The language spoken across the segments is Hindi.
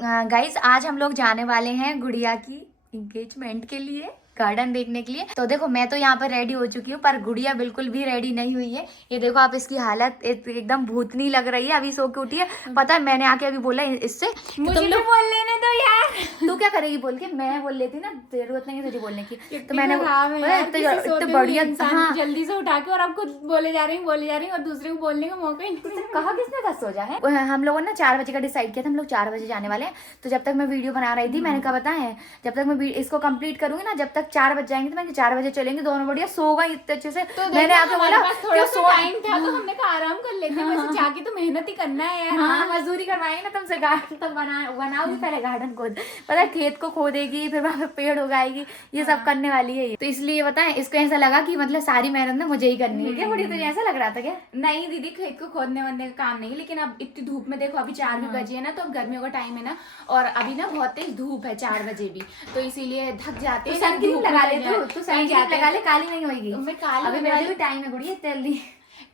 गाइस आज हम लोग जाने वाले हैं गुड़िया की एंगेजमेंट के लिए, गार्डन देखने के लिए। तो देखो मैं तो यहाँ पर रेडी हो चुकी हूँ, पर गुड़िया बिल्कुल भी रेडी नहीं हुई है। ये देखो आप, इसकी हालत एकदम भूतनी लग रही है। अभी सो के उठी है। पता है मैंने आके अभी बोला इससे, मुझे तो बोल लेने दो यार। तू क्या करेगी बोल के, मैं बोल लेती ना, जरूरत नहीं है तुझे बोलने की। तो मैंने तो बढ़िया, हाँ जल्दी से उठा के, और आपको बोले जा रही हूँ और दूसरे को बोलने का मौका ही नहीं। कहा किसने 10 हो जाए। हम लोगों ने 4 बजे का डिसाइड किया था, हम लोग 4 बजे जाने वाले हैं। तो जब तक मैं वीडियो बना रही थी मैंने कहा बताएं, जब तक मैं इसको कंप्लीट करूंगी ना, जब तक 4 बज जाएंगे, तो मैं 4 बजे चलेंगे, दोनों बढ़िया सो गए इतने अच्छे से। तो मैंने आके बोला थोड़ा सा टाइम था तो हमने कहा आराम कर लेते हैं, वैसे जाके तो मेहनत ही करना है यार। हाँ मजदूरी करवाएंगे ना तुमसे, गार्डन तब बनाओगी पहले, गार्डन खोद, पता है खेत को खोदेगी, फिर वहां पे पेड़ उगाएगी, ये सब करने वाली है। तो इसलिए बताएं, इसको ऐसा लगा कि मतलब सारी मेहनत ना मुझे ही करनी है क्या? बढ़िया, तुझे ऐसा लग रहा था क्या? नहीं दीदी, खेत को खोदने वोदने का काम नहीं, लेकिन अब इतनी धूप में देखो, अभी 4 भी बजे है ना, तो अब गर्मियों का टाइम है ना, और अभी ना बहुत तेज धूप है 4 बजे भी, तो इसीलिए थक जाते हैं। सनक्रीम लगा ले, तू सनक्रीम लगा ले, काली नहीं होगी। मैं काली, अभी मेरा भी टाइम है गुड़िया, जल्दी।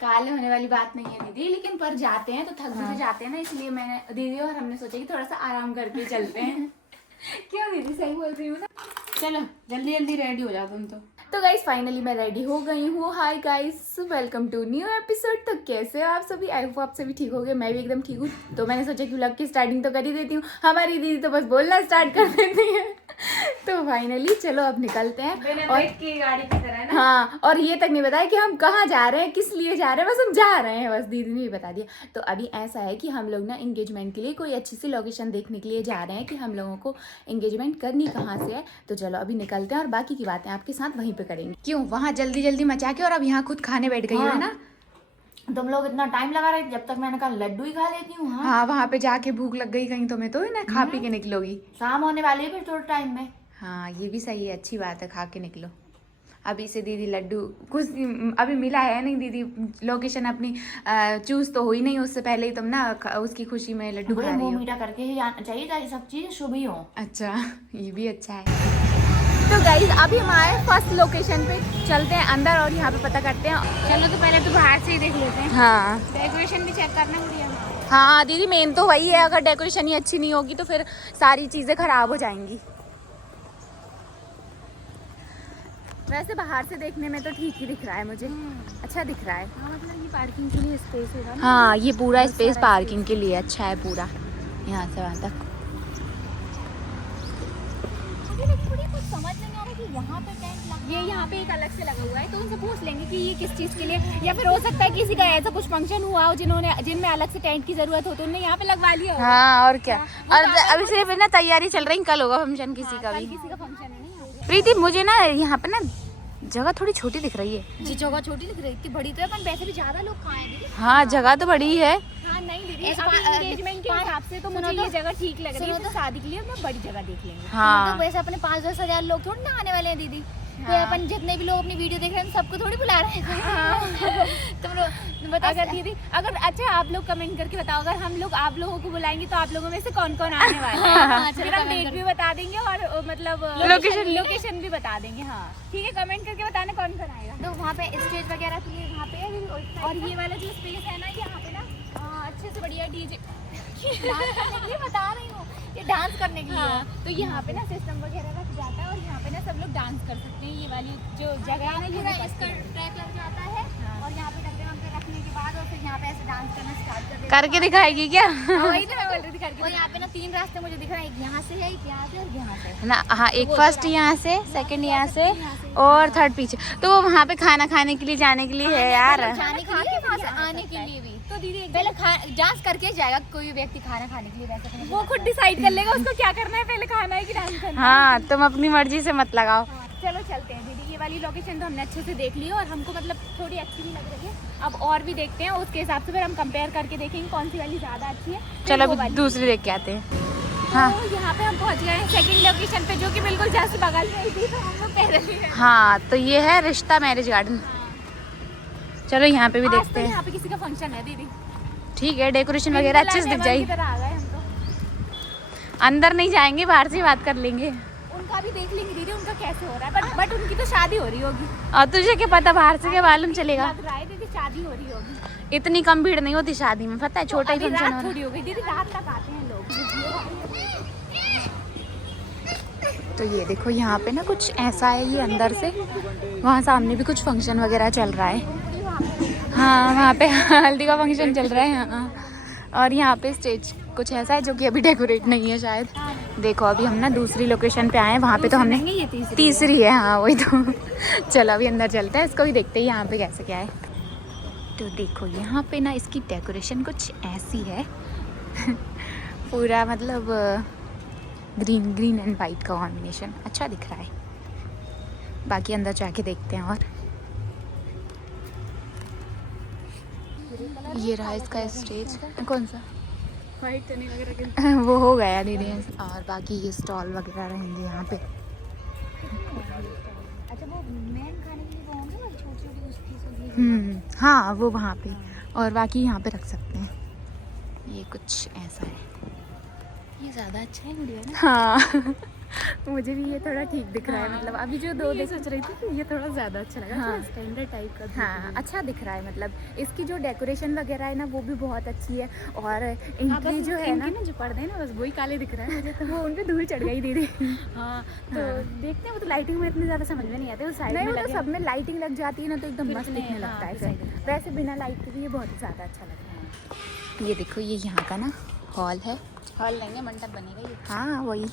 काले होने वाली बात नहीं है दीदी, लेकिन पर जाते हैं तो थक भी जाते हैं ना, इसलिए मैंने दीदी और हमने सोचा कि थोड़ा सा आराम करके चलते हैं। क्यों दीदी, सही बोल रही हूँ ना? चलो जल्दी जल्दी रेडी हो जाओ तुम तो गाइस फाइनली मैं रेडी हो गई हूँ। Hi guys, welcome to new episode. तो कैसे हो आप सभी? आई होप आप सभी ठीक हो गए, मैं भी एकदम ठीक हूँ। तो मैंने सोचा कि व्लॉग की स्टार्टिंग तो कर ही देती हूँ, हमारी दीदी तो बस बोलना स्टार्ट कर देती है। तो फाइनली चलो अब निकलते हैं। और की गाड़ी की तरह ना। हाँ, और ये तक नहीं बताया कि हम कहाँ जा रहे हैं, किस लिए जा रहे हैं, बस हम जा रहे हैं, बस दीदी ने भी बता दिया। तो अभी ऐसा है कि हम लोग ना एंगेजमेंट के लिए कोई अच्छी सी लोकेशन देखने के लिए जा रहे हैं कि हम लोगों को एंगेजमेंट करनी कहाँ से है। तो चलो अभी निकलते हैं और बाकी की बातें आपके साथ वहीं पे करेंगे। क्यों वहाँ जल्दी जल्दी मचा के, और अब यहाँ खुद खाने बैठ गई है ना। तुम लोग इतना टाइम लगा रहे थे, जब तक मैंने कहा लड्डू ही खा लेती हूँ। हाँ, वहाँ पे जाके भूख लग गई कहीं, तुम्हें तो है ना, खा पी के निकलोगी। शाम होने वाली है फिर थोड़े टाइम में। हाँ ये भी सही है, अच्छी बात है, खा के निकलो। अभी से दीदी लड्डू कुछ अभी मिला है नहीं, दीदी लोकेशन अपनी चूज तो हुई नहीं, उससे पहले ही तुम ना उसकी खुशी में लड्डू खा रही हो। मीठा करके ही आना चाहिए ताकि सब चीज शुभ ही हो। अच्छा, ये भी अच्छा है। तो गाइस अभी हमारे फर्स्ट लोकेशन पे चलते हैं अंदर और यहाँ पे पता करते हैं। चलो तो पहले तो बाहर से ही देख लेते हैं। हाँ डेकोरेशन भी चेक करना मुझे। हाँ दीदी, मेन तो वही है, अगर डेकोरेशन ही अच्छी नहीं होगी तो फिर सारी चीजें खराब हो जाएंगी। वैसे बाहर से देखने में तो ठीक ही दिख रहा है मुझे, अच्छा दिख रहा है। मतलब ये पार्किंग के लिए स्पेस होगा ना। हाँ ये पूरा स्पेस पार्किंग के लिए अच्छा है पूरा, यहाँ से वहाँ तक। कुछ समझ नहीं आ रहा कि यहाँ पे टेंट लगा, ये यहाँ पे एक अलग से लगा हुआ है, तो उनसे पूछ लेंगे कि ये किस चीज़ के लिए, या फिर हो सकता है किसी का ऐसा कुछ फंक्शन हुआ हो जिनमें अलग से टेंट की जरूरत हो, तो उन्होंने यहाँ पे लगवा लिया। हाँ और क्या, और अभी सिर्फ ना तैयारी चल रही, कल होगा फंक्शन किसी का भी। किसी का फंक्शन है नहीं। प्रीति मुझे ना यहाँ पे ना जगह थोड़ी छोटी दिख रही है। जी जगह छोटी दिख रही है, इतनी बड़ी तो है, पर वैसे भी ज्यादा लोग कहाँ हैं दीदी। हाँ जगह तो बड़ी है। हाँ नहीं दीदी, एंगेजमेंट के हिसाब से तो मुझे ये जगह ठीक लग रही है, तो शादी के लिए हम बड़ी जगह देख लेंगे। हाँ तो वैसे अपने 5-10 हजार लोग थोड़ी ना आने वाले हैं दीदी। तो अपन जितने भी लोग अपनी वीडियो देख रहे हैं सबको थोड़ी बुला रहे हैं। तुम लोग बताओ अगर दीदी, अगर अच्छा आप लोग कमेंट करके बताओ, अगर हम लोग आप लोगों को बुलाएंगे तो आप लोगों में से कौन कौन आने वाला है। फिर हम डेट भी बता देंगे और मतलब लोकेशन भी बता देंगे। हाँ ठीक है, कमेंट करके बताना कौन कौन आएगा। तो वहाँ पे स्टेज वगैरह के लिए वहाँ पे, और ये वाला जो स्पेस है ना, यहाँ पे ना अच्छे से बढ़िया डीजे डांस करने के लिए बता रही हूँ, ये डांस करने के लिए। तो यहाँ पे ना सिस्टम वगैरह रख जाता है, और यहाँ पे ना सब लोग डांस कर सकते हैं। ये वाली जो जगह है ना, ये इसका ट्रैक लग जाता है, और यहाँ पे डब्बे वब्बे रखने के बाद और फिर यहाँ पे ऐसे डांस करना स्टार्ट कर देते हैं। करके दिखाएगी क्या? वही तो मैं बोल रही थी, करके। और यहाँ पे ना 3 रास्ते मुझे दिख रहा है, एक यहाँ से है, एक यहाँ से और यहाँ से ना। हाँ, एक फर्स्ट यहाँ से, सेकंड यहाँ से और थर्ड पीछे। तो वो वहाँ पे खाना खाने के लिए जाने के लिए है यार, जाने के लिए, वहाँ से आने के लिए भी। तो दीदी पहले डांस करके जाएगा कोई व्यक्ति खाना खाने के लिए, वैसे वो खुद डिसाइड कर लेगा उसको क्या करना है, पहले खाना है कि डांस करना है। हाँ तुम अपनी मर्जी से मत लगाओ। चलो चलते हैं दीदी, ये वाली लोकेशन तो हमने अच्छे से देख ली और हमको मतलब थोड़ी अच्छी भी लग रही है। अब और भी देखते हैं, उसके हिसाब से फिर हम कंपेयर करके देखेंगे कौन सी वाली ज्यादा अच्छी है। चलो अभी दूसरी देख के आते हैं। हाँ तो यहाँ पे हम पहुँच गए हैं सेकंड लोकेशन पे, जो कि बिल्कुल जस्ट बगल में ही थी, तो हम लोग पहले ही हैं। हाँ तो ये है रिश्ता मैरिज गार्डन। चलो यहाँ पे भी देखते हैं। यहाँ पे किसी का फंक्शन है दीदी। ठीक है, डेकोरेशन वगैरह अच्छे से दिख जाएगी। तो अंदर नहीं जाएंगे, बाहर से बात कर लेंगे। उनका भी देख लेंगे दीदी, उनका कैसे हो रहा है, बट उनकी तो शादी हो रही होगी। और तुझे क्या पता, बाहर से क्या मालूम चलेगा। लग रहा है दीदी शादी हो रही होगी। इतनी कम भीड़ नहीं होती शादी में, पता है, छोटा ही फंक्शन हो रहा है। थोड़ी हो गई दीदी, रात तक आते हैं लोग। तो ये देखो यहाँ पे ना कुछ ऐसा है, ये अंदर से, वहाँ सामने भी कुछ फंक्शन वगैरह चल रहा है। हाँ वहाँ पे हल्दी का फंक्शन चल रहा है। हाँ और यहाँ पे स्टेज कुछ ऐसा है जो कि अभी डेकोरेट नहीं है शायद। देखो अभी हम ना दूसरी लोकेशन पे आए हैं, वहाँ पे तो हमने ये तीसरी है। हाँ वही तो। चलो अभी अंदर चलते हैं, इसको भी देखते हैं यहाँ पे कैसे क्या है। तो देखो यहाँ पे ना इसकी डेकोरेशन कुछ ऐसी है पूरा मतलब ग्रीन एंड वाइट का कॉम्बिनेशन अच्छा दिख रहा है। बाकी अंदर जाके देखते हैं। और ये रहा इसका स्टेज। कौन सा वाइट तो नहीं लग रहा वो हो गया दीदी। और बाकी ये स्टॉल वगैरह रहेंगे यहाँ पे। अच्छा वो मेन खाने के लिए वो होंगे वही छोटी छोटी उसकी हाँ वो वहाँ पे, और बाकी यहाँ पे रख सकते हैं। ये कुछ ऐसा है। ये ज़्यादा अच्छा है गुड़िया ना। हाँ मुझे भी ये थोड़ा ठीक दिख रहा है। मतलब अभी जो दो ये सोच रही थी कि ये थोड़ा ज़्यादा अच्छा लगा। हाँ। स्टैंडर्ड टाइप का हाँ अच्छा दिख रहा है। मतलब इसकी जो डेकोरेशन वगैरह है ना वो भी बहुत अच्छी है। और हाँ, इनकी जो है ना जो पर्दे हैं ना बस वही काले दिख रहा है मुझे तो। वो उन पे धूल चढ़ गई दीदी। हाँ तो देखते हैं, वो तो लाइटिंग में इतने ज़्यादा समझ में नहीं आते, वो साइड नहीं में वो तो लगे सब में लाइटिंग लग जाती है ना तो एकदम फिर मस्त इतने, दिखने हाँ, लगता है। फिर फिर सही वैसे बिना लाइट के भी ये बहुत ही ज़्यादा अच्छा लगता है। ये देखो ये यहाँ का ना हॉल है। हॉल लेंगे, मंडप बनेगा ये। हाँ वही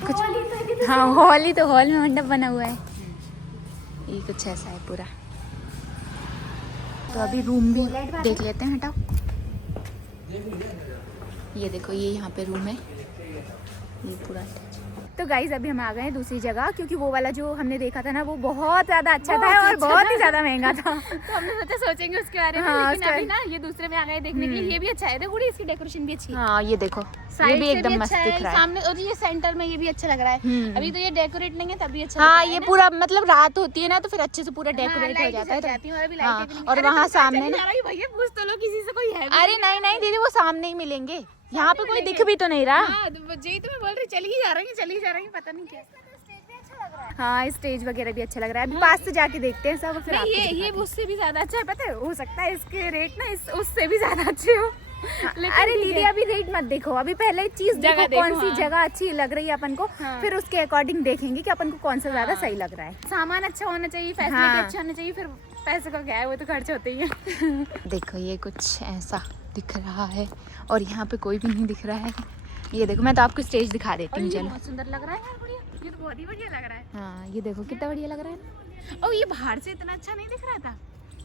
कुछ। हाँ हॉल ही तो, हॉल में मंडप बना हुआ है। ये कुछ ऐसा है पूरा। तो अभी रूम भी देख लेते हैं। हटाओ ये देखो ये यहाँ पे रूम है ये पूरा। तो गाइज अभी हम आ गए हैं दूसरी जगह, क्योंकि वो वाला जो हमने देखा था ना वो बहुत ज़्यादा अच्छा था और बहुत ही ज़्यादा महंगा था। तो हमने सोचा सोचेंगे उसके बारे में। हाँ, लेकिन अभी ना ये दूसरे में आ गए देखने के लिए। ये भी अच्छा है, देखो इसकी डेकोरेशन भी अच्छी है। हाँ ये देखो ये साइड भी से एकदम मस्त अच्छा दिख रहा है। सामने, और ये सेंटर में ये भी अच्छा लग रहा है। अभी तो ये डेकोरेट नहीं है तभी अच्छा हाँ लग रहा है ये ना। पूरा मतलब रात होती है ना तो फिर अच्छे से पूरा हाँ, डेकोरेट हो लाइटें जाता है। जल जाती हैं और अभी हाँ, लाइटें भी नहीं। और अरे वहाँ तुम कहाँ सामने चली ना, जा रही हो भैया, पूछ तो लो किसी से, कोई है भी अरे नहीं नहीं दीदी वो सामने ही मिलेंगे, यहाँ पे कोई दिख भी तो नहीं रहा। हाँ जी तो मैं बोल रही चली ही जा रही पता नहीं क्या। हाँ स्टेज वगैरह भी अच्छा लग रहा है। अभी पास से जाके देखते हैं सब, फिर आपको ये दिखाते हैं। उससे भी ज्यादा अच्छा है, पता है, हो सकता है इसके रेट ना उससे भी ज्यादा अच्छे हो। अरे दीदी अभी रेट मत देखो, अभी पहले चीज देखो देखो, कौन सी हाँ। जगह अच्छी लग रही है अपन को। हाँ। फिर उसके अकॉर्डिंग देखेंगे कि अपन को कौन सा ज्यादा सही लग रहा है। सामान अच्छा होना चाहिए, फैसिलिटी हाँ। अच्छा होना चाहिए, फिर पैसे का क्या है, वो तो खर्च होते ही है। देखो ये कुछ ऐसा दिख रहा है और यहाँ पे कोई भी नहीं दिख रहा है। ये देखो मैं तो आपको स्टेज दिखा देती हूँ। चलो बहुत सुंदर लग रहा है यार, बढ़िया, ये तो बहुत ही बढ़िया लग रहा है। हाँ ये देखो कितना बढ़िया लग रहा है ना। और ये बाहर से इतना अच्छा नहीं दिख रहा था,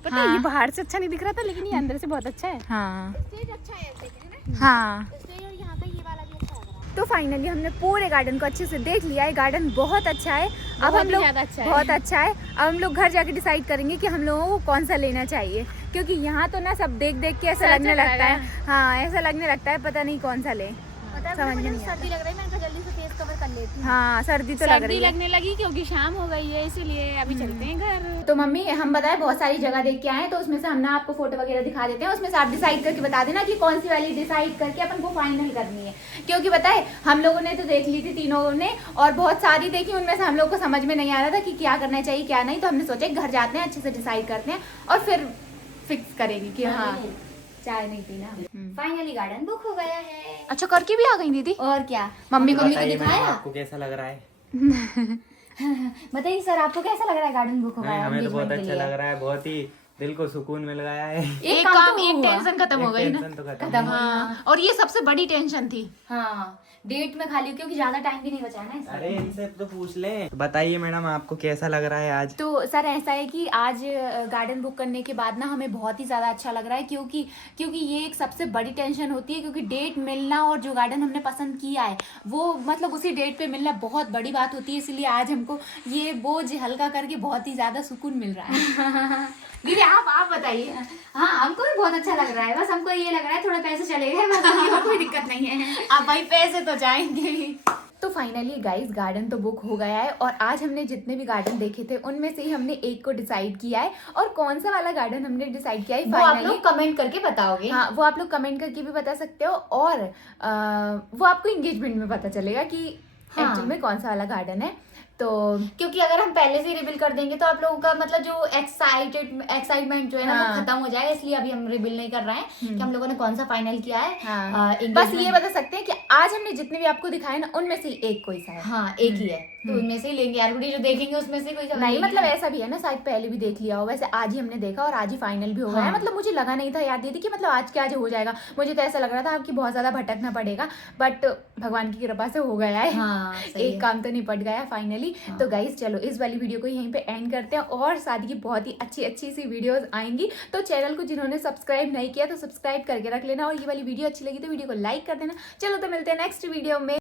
पता हाँ। है, ये बाहर से अच्छा नहीं दिख रहा था, लेकिन ये अंदर से बहुत अच्छा है। हाँ स्टेज अच्छा है ऐसे ना, हाँ। स्टेज और यहाँ का ये वाला भी अच्छा लग रहा है। तो फाइनली हमने पूरे गार्डन को अच्छे से देख लिया है। गार्डन बहुत अच्छा है। अब बहुत हम ही लोग ज़्यादा अच्छा है। बहुत अच्छा है। अब हम लोग घर जाके डिसाइड करेंगे कि हम लोगों को कौन सा लेना चाहिए, क्योंकि यहाँ तो ना सब देख देख के ऐसा अच्छा लगने लग लगता रहा है। हाँ ऐसा लगने लगता है पता नहीं कौन सा ले, पता है, समझ में मुझे नहीं आता। सर्दी लग रही है, मैंने कहा जल्दी से फेस कवर कर लेती हूँ। हाँ सर्दी तो लग सर्दी रही है। लगने लगी क्योंकि शाम हो गई है, इसीलिए अभी चलते हैं घर। तो मम्मी हम बताए बहुत सारी जगह देख के आए, तो उसमें से हम ना आपको फोटो वगैरह दिखा देते हैं। उसमें से आप डिसाइड करके बता देना कि कौन सी वाली डिसाइड करके अपन को फाइनल करनी है। क्योंकि बताए हम लोगों ने तो देख ली थी तीनों ने, और बहुत सारी देखी, उनमें से हम लोग को समझ में नहीं आ रहा था कि क्या करना चाहिए क्या नहीं। तो हमने सोचा घर जाते हैं अच्छे से डिसाइड करते हैं और फिर फिक्स करेंगे कि हाँ चाय नहीं पीना। फाइनली गार्डन बुक हो गया है। अच्छा करके भी आ गई दीदी। और क्या, मम्मी को बताइए मैडम आपको कैसा लग रहा है? बताइए सर आपको कैसा लग रहा है गार्डन बुक हो नहीं, गया हमें तो बहुत engagement के अच्छा लिए? लग रहा है, बहुत ही दिल को सुकून मिल गया है। एक काम एक टेंशन खत्म हो एक गई ना। टेंशन तो खत्म खत्म हुई। हाँ और ये सबसे बड़ी टेंशन थी। हाँ डेट में खाली, क्योंकि ज्यादा टाइम भी नहीं बचा है ना इसमें। अरे इनसे तो पूछ ले। बताइए मैडम आपको कैसा लग रहा है आज? तो सर ऐसा है कि आज गार्डन बुक करने के बाद ना हमें बहुत ही ज़्यादा अच्छा लग रहा है, क्योंकि ये एक सबसे बड़ी टेंशन होती है, क्योंकि डेट मिलना और जो गार्डन हमने पसंद किया है वो मतलब उसी डेट पे मिलना बहुत बड़ी बात होती है। इसलिए आज हमको ये बोझ हल्का करके बहुत ही ज़्यादा सुकून मिल रहा है। दीदी आप बताइए। हाँ हमको भी बहुत अच्छा लग रहा है, बस हमको ये लग रहा है थोड़ा पैसे चले गए, बस और कोई दिक्कत नहीं है। अब भाई पैसे तो जाएंगे। तो फाइनली गाइस गार्डन तो बुक हो गया है, और आज हमने जितने भी गार्डन देखे थे उनमें से ही हमने एक को डिसाइड किया है। और कौन सा वाला गार्डन हमने डिसाइड किया है वो आप फाइनली लोग कमेंट करके बताओगे। हाँ वो आप लोग कमेंट करके भी बता सकते हो, और वो आपको एंगेजमेंट में पता चलेगा कि हाँ। एक्चुअल में कौन सा वाला गार्डन है। तो क्योंकि अगर हम पहले से रिवील कर देंगे तो आप लोगों का मतलब जो एक्साइटमेंट जो है ना वो खत्म हो जाएगा, इसलिए अभी हम रिवील नहीं कर रहे हैं कि हम लोगों ने कौन सा फाइनल किया है। हाँ, बस engagement- ये बता सकते हैं कि आज हमने जितने भी आपको दिखाए ना उनमें से एक कोई सा है। हाँ एक ही है, तो उनमें से ही लेंगे यार गुड़ी, जो देखेंगे उसमें से कोई नहीं मतलब ऐसा भी है ना, शायद पहले भी देख लिया हो, वैसे आज ही हमने देखा और आज ही फाइनल भी हो गया है। मतलब मुझे लगा नहीं था यार दीदी कि मतलब आज के आज हो जाएगा, मुझे तो ऐसा लग रहा था कि बहुत ज्यादा भटकना पड़ेगा, बट भगवान की कृपा से हो गया है। हाँ, सही एक है। काम तो निपट गया फाइनली। तो गाइस चलो इस वाली वीडियो को यहीं पे एंड करते हैं, और शादी की बहुत ही अच्छी सी वीडियोस आएंगी। तो चैनल को जिन्होंने सब्सक्राइब नहीं किया तो सब्सक्राइब करके रख लेना, और ये वाली वीडियो अच्छी लगी तो वीडियो को लाइक कर देना। चलो तो मिलते हैं नेक्स्ट वीडियो में।